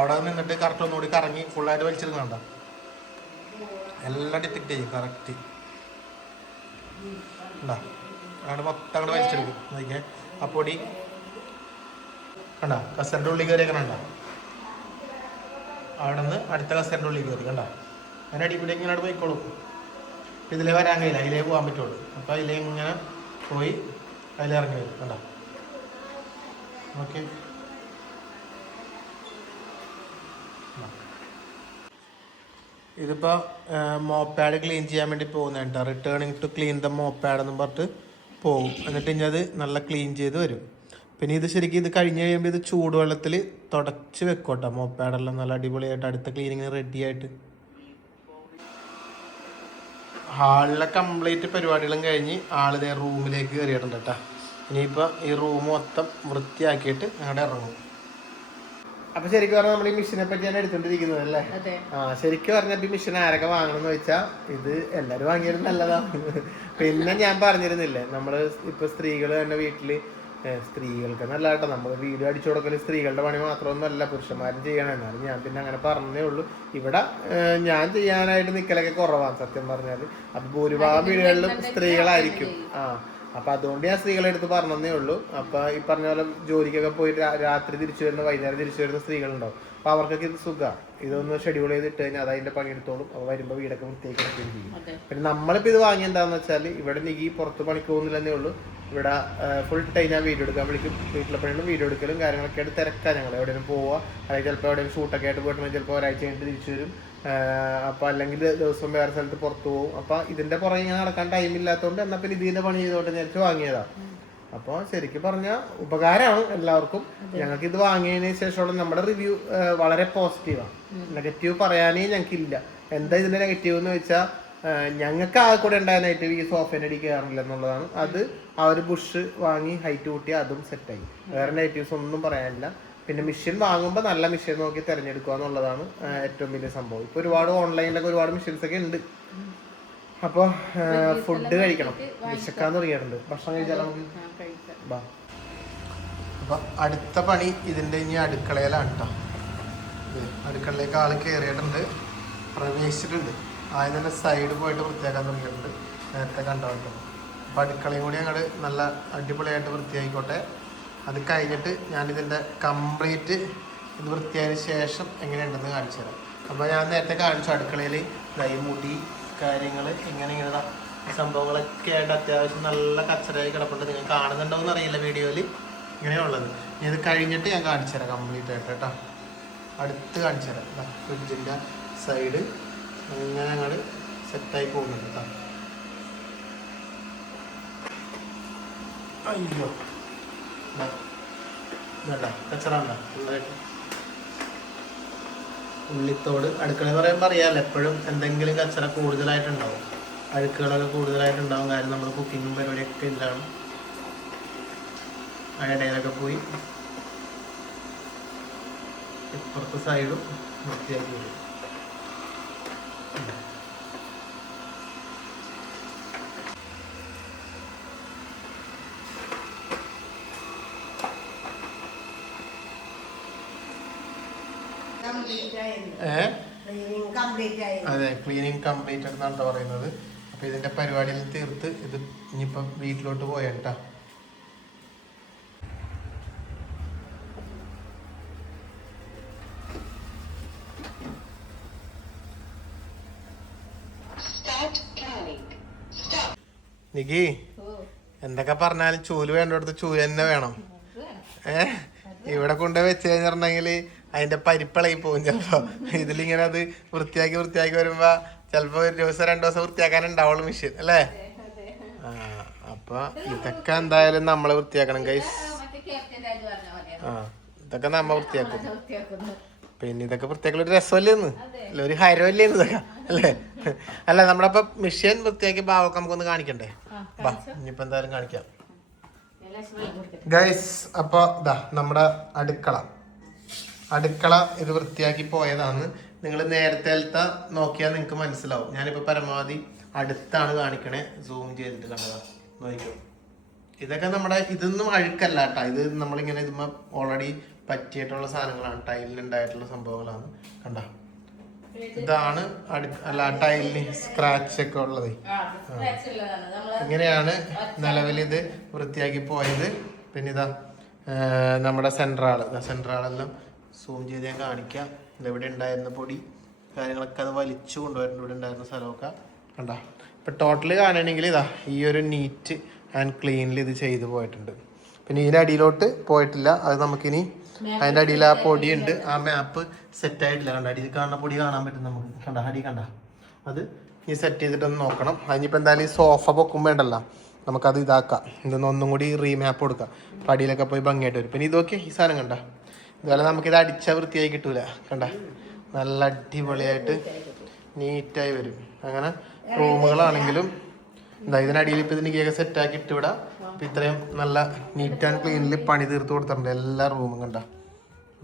അവിടെ നിന്നിട്ട് കറക്റ്റ് ഒന്നുകൂടി കറങ്ങി ഫുള്ളായിട്ട് വലിച്ചെടുക്കണ്ട, എല്ലാം ഡിറ്റക്ട് ചെയ്യും കറക്റ്റ്. ഉണ്ടാ അവിടെ മൊത്തം അങ്ങോട്ട് വലിച്ചെടുക്കും. നോക്കിയേ ആ പൊടി കണ്ട കസറിൻ്റെ ഉള്ളിൽ കയറിയൊക്കെ കണ്ട, അവിടെ നിന്ന് അടുത്ത കസറിൻ്റെ ഉള്ളിൽ കയറി കണ്ട. അങ്ങനെ അടിപൊളി ഇങ്ങനെ അവിടെ പോയിക്കോളും. ഇതിലേ വരാൻ കഴിയില്ല, അതിലേ പോകാൻ പറ്റുള്ളൂ. അപ്പോൾ അതിലേ ഇങ്ങനെ പോയി അതിലിറങ്ങി വരും കണ്ട. ഓക്കെ, ഇതിപ്പോൾ മോപ്പാഡ് ക്ലീൻ ചെയ്യാൻ വേണ്ടി പോകുന്നത് കേട്ടോ. റിട്ടേണിങ് ടു ക്ലീൻ ദ മോപ്പാഡ് എന്നും പറഞ്ഞിട്ട് പോകും. എന്നിട്ട് ഇനി അത് നല്ല ക്ലീൻ ചെയ്ത് വരും. പിന്നെ ഇത് ശരിക്കും ഇത് കഴിഞ്ഞ് കഴിയുമ്പോൾ ഇത് ചൂടുവെള്ളത്തിൽ തുടച്ച് വെക്കോട്ടോ മോപ്പാടെല്ലാം നല്ല അടിപൊളിയായിട്ട് അടുത്ത ക്ലീനിങ്ങിന് റെഡി ആയിട്ട്. ഹാളിലെ കംപ്ലീറ്റ് പരിപാടികളും കഴിഞ്ഞ് ആളിതേ റൂമിലേക്ക് കയറിയിട്ടുണ്ട് കേട്ടോ. ഇനിയിപ്പോൾ ഈ റൂം മൊത്തം വൃത്തിയാക്കിയിട്ട് ഞങ്ങളുടെ ഇറങ്ങും. അപ്പൊ ശരിക്കും പറഞ്ഞാൽ നമ്മൾ ഈ മെഷീനെ പറ്റിയാണ് എടുത്തോണ്ടിരിക്കുന്നത് അല്ലേ? ശരിക്കും പറഞ്ഞപ്പോ ഈ മെഷീൻ ആരൊക്കെ വാങ്ങണം എന്ന് വെച്ചാൽ ഇത് എല്ലാരും വാങ്ങിയാലും നല്ലതാണ്. പിന്നെ ഞാൻ പറഞ്ഞിരുന്നില്ലേ, നമ്മള് ഇപ്പൊ സ്ത്രീകൾ തന്നെ വീട്ടില്, സ്ത്രീകൾക്ക് നല്ല കേട്ടോ, നമ്മൾ വീഡിയോ അടിച്ചു കൊടുക്കല് സ്ത്രീകളുടെ പണി മാത്രമൊന്നുമല്ല, പുരുഷന്മാരും ചെയ്യണം. എന്നാലും ഞാൻ പിന്നെ അങ്ങനെ പറഞ്ഞേ ഉള്ളൂ. ഇവിടെ ഞാൻ ചെയ്യാനായിട്ട് നിക്കലൊക്കെ കുറവാണ് സത്യം പറഞ്ഞാല്. അപ്പൊ ഭൂരിഭാഗം വീടുകളിലും സ്ത്രീകളായിരിക്കും. അപ്പൊ അതുകൊണ്ട് ഞാൻ സ്ത്രീകളെ എടുത്ത് പറഞ്ഞതേ ഉള്ളൂ. അപ്പൊ ഈ പറഞ്ഞ പോലെ ജോലിക്കൊക്കെ പോയി രാത്രി തിരിച്ചു വരുന്ന, വൈകുന്നേരം തിരിച്ചു വരുന്ന സ്ത്രീകളുണ്ടാവും. അപ്പൊ അവർക്കൊക്കെ ഇത് സുഖം. ഇതൊന്ന് ഷെഡ്യൂൾ ചെയ്തിട്ട് കഴിഞ്ഞാൽ അത് അതിന്റെ പണിയെടുത്തോളും. അപ്പൊ വരുമ്പോ വീടൊക്കെ വൃത്തിയാക്കി എടുക്കുകയും ചെയ്യും. പിന്നെ നമ്മളിപ്പോ ഇത് വാങ്ങി എന്താന്ന് വെച്ചാല്, ഇവിടെ നികി പുറത്ത് പണിക്ക് പോകുന്നില്ലെന്നേ ഉള്ളൂ. ഇവിടെ ഫുൾ ടൈം ഞാൻ വീഡിയോ എടുക്കാൻ വിളിക്കും. വീട്ടിലെ പണികളും വീഡിയോ എടുക്കലും കാര്യങ്ങളൊക്കെ ആയിട്ട് തിരക്കാം. ഞങ്ങൾ എവിടെയും പോവുക, അല്ലെങ്കിൽ ചിലപ്പോൾ എവിടെയും ഷൂട്ടൊക്കെ ആയിട്ട് പോയിട്ടുണ്ടെങ്കിൽ ചിലപ്പോൾ ഒരാഴ്ച കഴിഞ്ഞിട്ട് തിരിച്ചു വരും. അപ്പോൾ അല്ലെങ്കിൽ ദിവസം വേറെ സ്ഥലത്ത് പുറത്ത് പോകും. അപ്പോൾ ഇതിന്റെ പുറകെ ഇങ്ങനെ നടക്കാൻ ടൈം ഇല്ലാത്തതുകൊണ്ട് എന്നാൽ പിന്നെ ഇതിന്റെ പണി ചെയ്തോട്ട് നേരിട്ട് വാങ്ങിയതാണ്. അപ്പോൾ ശരിക്കും പറഞ്ഞാൽ ഉപകാരമാണ് എല്ലാവർക്കും. ഞങ്ങൾക്ക് ഇത് വാങ്ങിയതിന് ശേഷമുള്ള നമ്മുടെ റിവ്യൂ വളരെ പോസിറ്റീവാണ്. നെഗറ്റീവ് പറയാനേ ഞങ്ങൾക്കില്ല. എന്താ ഇതിന്റെ നെഗറ്റീവ് എന്ന് വെച്ചാൽ, ഞങ്ങൾക്ക് ആ കൂടെ ഉണ്ടായ നെഗറ്റീവ് ഈ സോഫേൻ്റെ അടി കയറില്ല എന്നുള്ളതാണ്. അത് ആ ഒരു ബുഷ് വാങ്ങി ഹൈറ്റ് കൂട്ടി അതും സെറ്റായി. വേറെ നെഗറ്റീവ്സ് ഒന്നും പറയാനില്ല. പിന്നെ മെഷീൻ വാങ്ങുമ്പോൾ നല്ല മെഷീൻ നോക്കി തിരഞ്ഞെടുക്കുക എന്നുള്ളതാണ് ഏറ്റവും വലിയ സംഭവം. ഇപ്പോൾ ഒരുപാട് ഓൺലൈനിലൊക്കെ ഒരുപാട് മെഷീൻസ് ഒക്കെ ഉണ്ട്. അപ്പോൾ ഫുഡ് കഴിക്കണം, വിശക്കാൻ തുടങ്ങിയിട്ടുണ്ട്. ഭക്ഷണം കഴിച്ചാൽ നമുക്ക് ബാ. അപ്പം അടുത്ത പണി ഇതിൻ്റെ ഇനി അടുക്കളയിലാണ് കേട്ടോ. അടുക്കളയിലേക്ക് ആൾ കയറിയിട്ടുണ്ട്, പ്രവേശിച്ചിട്ടുണ്ട്. ആദ്യം തന്നെ സൈഡ് പോയിട്ട് വൃത്തിയാക്കാൻ തുടങ്ങിയിട്ടുണ്ട്, നേരത്തെ കണ്ടോ. അപ്പോൾ അടുക്കളയും കൂടി ഞങ്ങൾ നല്ല അടിപൊളിയായിട്ട് വൃത്തിയായിക്കോട്ടെ. അത് കഴിഞ്ഞിട്ട് ഞാനിതിൻ്റെ കംപ്ലീറ്റ് ഇത് വൃത്തിയായതിനു ശേഷം എങ്ങനെയുണ്ടെന്ന് കാണിച്ചു തരാം. അപ്പോൾ ഞാൻ നേരത്തെ കാണിച്ചു അടുക്കളയിൽ മുടി കാര്യങ്ങൾ ഇങ്ങനെ സംഭവങ്ങളൊക്കെ ആയിട്ട് അത്യാവശ്യം നല്ല കച്ചറയായി കിടപ്പുണ്ട്. നിങ്ങൾ കാണുന്നുണ്ടോയെന്ന് അറിയില്ല വീഡിയോയിൽ, ഇങ്ങനെയുള്ളത്. ഇനി ഇത് കഴിഞ്ഞിട്ട് ഞാൻ കാണിച്ചു തരാം കംപ്ലീറ്റ് ആയിട്ട് കേട്ടോ. അടുത്ത് കാണിച്ചു തരാം. ഫ്രിഡ്ജിൻ്റെ സൈഡ് അങ്ങനെ ഞങ്ങൾ സെറ്റായി പോകുന്നുണ്ട് കേട്ടോ. അയ്യോ ഇതല്ല കച്ചറ ഉണ്ടോ ഫുള്ളായിട്ട്. ഉള്ളിത്തോട് അടുക്കള എന്ന് പറയുമ്പോൾ അറിയാമല്ലോ, എപ്പോഴും എന്തെങ്കിലും കച്ചറ കൂടുതലായിട്ടുണ്ടാവും, അഴുക്കുകളൊക്കെ കൂടുതലായിട്ടുണ്ടാവും. കാര്യം നമ്മൾ കുക്കിങ്ങും പരിപാടിയൊക്കെ ഇതിലാണ്. ആ ഇടയിലൊക്കെ പോയി ഇപ്പുറത്തെ സൈഡും വൃത്തിയാക്കി വരും. അതെ, ക്ലീനിങ് കംപ്ലീറ്റ് എന്നാണ് പറയുന്നത്. അപ്പൊ ഇതിന്റെ പരിപാടിയിൽ തീർത്ത് ഇത് ഇനിയിപ്പം വീട്ടിലോട്ട് പോയാട്ടാ. നികി എന്തൊക്കെ പറഞ്ഞാലും ചൂല് വേണ്ടടുത്ത് ചൂല് തന്നെ വേണം. ഇവിടെ കൊണ്ടുപോയി വെച്ച് കഴിഞ്ഞിട്ടുണ്ടെങ്കിൽ അതിന്റെ പരിപ്പിളയി പോകും ചിലപ്പോ. ഇതിലിങ്ങനെ അത് വൃത്തിയാക്കി വരുമ്പോ ചിലപ്പോ ഒരു ദിവസം 2 ദിവസം വൃത്തിയാക്കാനുണ്ടാവുള്ളൂ മെഷീൻ അല്ലേ? അപ്പൊ ഇതൊക്കെ എന്തായാലും നമ്മള് വൃത്തിയാക്കണം ഗൈസ്. ഇതൊക്കെ നമ്മ വൃത്തിയാക്കും. പിന്നെ ഇതൊക്കെ വൃത്തിയാക്കൽ ഒരു രസമല്ലേന്ന്, അല്ല ഒരു ഹരമല്ലേന്ന് ഇതൊക്കെ അല്ലേ? അല്ല നമ്മളപ്പോ മെഷീൻ വൃത്തിയാക്കി ഭാവമൊക്കെ നമുക്കൊന്ന് കാണിക്കണ്ടേ? ബാ ഇനിയിപ്പോ എന്തായാലും കാണിക്കാം ഗൈസ്. അപ്പൊ ഇതാ നമ്മുടെ അടുക്കള ഇത് വൃത്തിയാക്കി പോയതാണ്. നിങ്ങൾ നേരത്തെ നോക്കിയാൽ നിങ്ങൾക്ക് മനസ്സിലാവും. ഞാനിപ്പോൾ പരമാവധി അടുത്താണ് കാണിക്കണേ, സൂം ചെയ്തിട്ട് കണ്ടതാ നോക്കിക്കോ. ഇതൊക്കെ നമ്മുടെ ഇതൊന്നും അഴുക്കല്ല കേട്ടോ. ഇത് നമ്മളിങ്ങനെ ഇതുമ്മ ഓൾറെഡി പറ്റിയിട്ടുള്ള സാധനങ്ങളാണ്, ടൈലിനുണ്ടായിട്ടുള്ള സംഭവങ്ങളാണ്. കണ്ട ഇതാണ് അല്ല ടൈലിന് സ്ക്രാച്ച് ഒക്കെ ഉള്ളത്. ഇങ്ങനെയാണ് നിലവിൽ ഇത് വൃത്തിയാക്കി പോയത്. പിന്നെ ഇതാ നമ്മുടെ സെൻട്രാളെല്ലാം സൂം ചെയ്ത് ഞാൻ കാണിക്കാം. ഇതെവിടെ ഉണ്ടായിരുന്ന പൊടി കാര്യങ്ങളൊക്കെ അത് വലിച്ചു കൊണ്ടുവരുന്നുണ്ട്. ഇവിടെ ഉണ്ടായിരുന്ന സ്ഥലമൊക്കെ കണ്ട. ഇപ്പം ടോട്ടല് കാണുകയാണെങ്കിൽ ഇതാ ഈ ഒരു നീറ്റ് ആൻഡ് ക്ലീനിൽ ഇത് ചെയ്തു പോയിട്ടുണ്ട്. പിന്നെ ഇതിൻ്റെ അടിയിലോട്ട് പോയിട്ടില്ല. അത് നമുക്കിനി അതിൻ്റെ അടിയിൽ ആ പൊടിയുണ്ട്, ആ മാപ്പ് സെറ്റായിട്ടില്ല. കണ്ട അടിയിൽ കാണുന്ന പൊടി കാണാൻ പറ്റും നമുക്ക്. കണ്ട അടി കണ്ട അത് ഈ സെറ്റ് ചെയ്തിട്ടൊന്ന് നോക്കണം. അതിനിപ്പോൾ എന്തായാലും ഈ സോഫ പൊക്കുമ്പോൾ ഉണ്ടല്ലോ നമുക്കത് ഇതാക്കാം, ഇതൊന്ന് ഒന്നും കൂടി റീമാപ്പ് കൊടുക്കാം. പടിയിലൊക്കെ പോയി ഭംഗിയായിട്ട് വരും. പിന്നെ ഇതൊക്കെ ഈ സാധനം കണ്ട, ഇതുപോലെ നമുക്കിത് അടിച്ചാൽ വൃത്തിയായി കിട്ടൂല. കണ്ട, നല്ല അടിപൊളിയായിട്ട് നീറ്റായി വരും. അങ്ങനെ റൂമുകളാണെങ്കിലും എന്താ ഇതിനടിയിൽ ഇപ്പം ഇതിന് കേക്ക് സെറ്റാക്കി ഇട്ടുവിടാം. അപ്പം ഇത്രയും നല്ല നീറ്റ് ആൻഡ് ക്ലീനിൽ പണി തീർത്ത് കൊടുത്തിട്ടുണ്ട് എല്ലാ റൂമും. കണ്ട,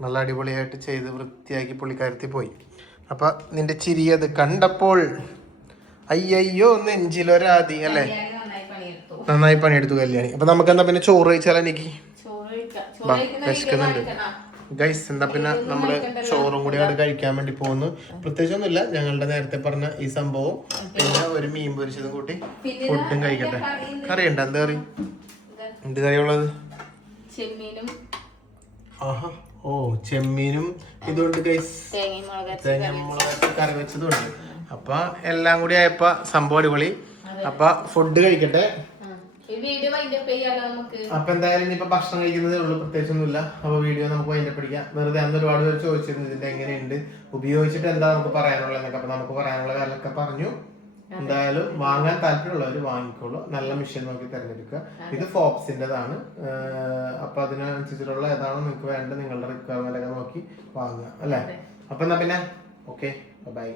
നല്ല അടിപൊളിയായിട്ട് ചെയ്ത് വൃത്തിയാക്കി പുള്ളിക്കാരത്തി പോയി. അപ്പം നിന്റെ ചിരിയത് കണ്ടപ്പോൾ അയ്യോ നെഞ്ചിലൊരാതി അല്ലേ, നന്നായി പണിയെടുത്തു കല്യാണി. അപ്പം നമുക്ക് എന്താ പിന്നെ ചോറ് കഴിച്ചാലോ? എനിക്ക് വിശക്കുന്നുണ്ട് ഗൈസ്. എന്താ പിന്നെ നമ്മള് ചോറും കൂടി അവിടെ കഴിക്കാൻ വേണ്ടി പോകുന്നു. പ്രത്യേകിച്ചൊന്നുമില്ല, ഞങ്ങളുടെ നേരത്തെ പറഞ്ഞ ഈ സംഭവം പിന്നെ ഒരു മീൻ പൊരിച്ചതും കൂട്ടി ഫുഡും കഴിക്കട്ടെ. കറിയുണ്ട്? എന്താ കറി? എന്ത് കറിയുള്ളത്? ആഹാ, ഓ ചെമ്മീനും ഇതുകൊണ്ട് ഗൈസ്, തേങ്ങ കറി വെച്ചതും ഉണ്ട്. അപ്പൊ എല്ലാം കൂടി ആയപ്പോ സംഭവം അടിപൊളി. അപ്പൊ ഫുഡ് കഴിക്കട്ടെ. അപ്പൊ എന്തായാലും ഇനിയിപ്പോ ഭക്ഷണം കഴിക്കുന്നതേ ഉള്ളൂ, പ്രത്യേകിച്ചൊന്നുമില്ല. അപ്പൊ വീഡിയോ നമുക്ക് അതിന്റെ പിടിക്കാം. വെറുതെ അന്ന് ഒരുപാട് പേര് ചോദിച്ചിരുന്നു ഇതിന്റെ എങ്ങനെയുണ്ട്, ഉപയോഗിച്ചിട്ട് എന്താ നമുക്ക് പറയാനുള്ളതെന്നൊക്കെ. അപ്പൊ നമുക്ക് പറയാനുള്ള കാര്യമൊക്കെ പറഞ്ഞു. എന്തായാലും വാങ്ങാൻ താല്പര്യമുള്ളവർ വാങ്ങിക്കോളൂ, നല്ല മെഷീൻ നോക്കി തിരഞ്ഞെടുക്കുക. ഇത് ഫോപ്സിൻ്റെതാണ്. അപ്പൊ അതിനനുസരിച്ചിട്ടുള്ള ഏതാണോ നിങ്ങൾക്ക് വേണ്ടത് നിങ്ങളുടെ റിക്വയർമെന്റ് ഒക്കെ നോക്കി വാങ്ങുക അല്ലേ. അപ്പൊ എന്നാ പിന്നെ ഓക്കെ, ബൈ.